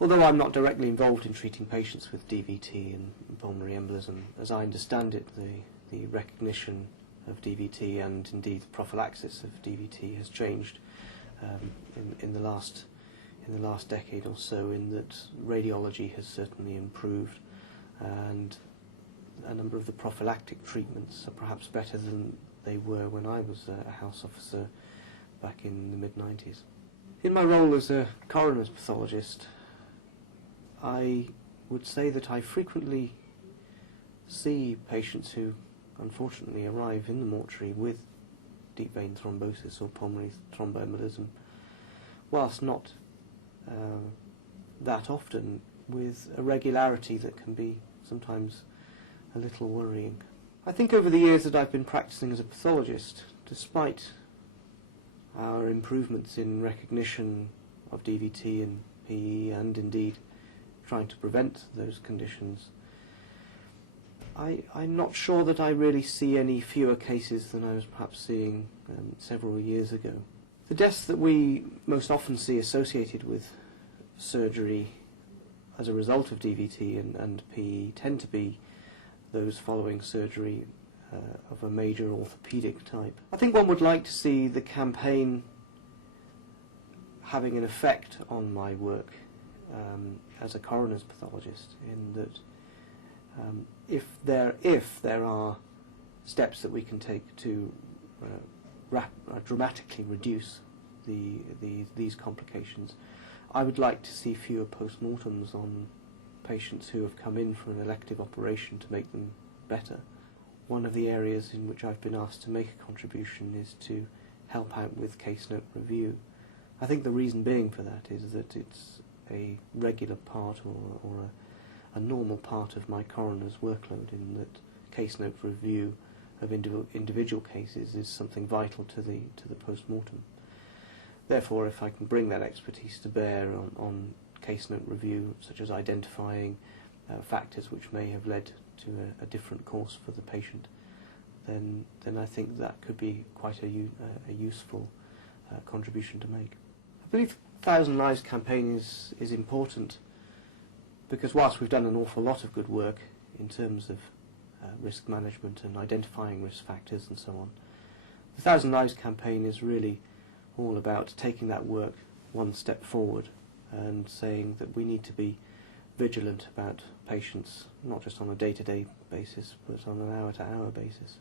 Although I'm not directly involved in treating patients with DVT and pulmonary embolism, as I understand it, the recognition of DVT and indeed the prophylaxis of DVT has changed in the last decade or so, in that radiology has certainly improved, and a number of the prophylactic treatments are perhaps better than they were when I was a house officer back in the mid-90s. In my role as a coroner's pathologist, I would say that I frequently see patients who unfortunately arrive in the mortuary with deep vein thrombosis or pulmonary thromboembolism, whilst not that often, with a regularity that can be sometimes a little worrying. I think over the years that I've been practicing as a pathologist, despite our improvements in recognition of DVT and PE, and indeed trying to prevent those conditions, I'm not sure that I really see any fewer cases than I was perhaps seeing several years ago. The deaths that we most often see associated with surgery as a result of DVT and PE tend to be those following surgery of a major orthopaedic type. I think one would like to see the campaign having an effect on my work as a coroner's pathologist, in that if there are steps that we can take to dramatically reduce these complications, I would like to see fewer post-mortems on patients who have come in for an elective operation to make them better. One of the areas in which I've been asked to make a contribution is to help out with case note review. I think the reason being for that is that it's a regular part or a normal part of my coroner's workload, in that case note review of individual cases is something vital to the post-mortem. Therefore, if I can bring that expertise to bear on case note review, such as identifying factors which may have led to a different course for the patient, then I think that could be quite a useful contribution to make. I believe 1,000 Lives campaign is important because whilst we've done an awful lot of good work in terms of risk management and identifying risk factors and so on, the 1,000 Lives campaign is really all about taking that work one step forward and saying that we need to be vigilant about patients, not just on a day-to-day basis, but on an hour-to-hour basis.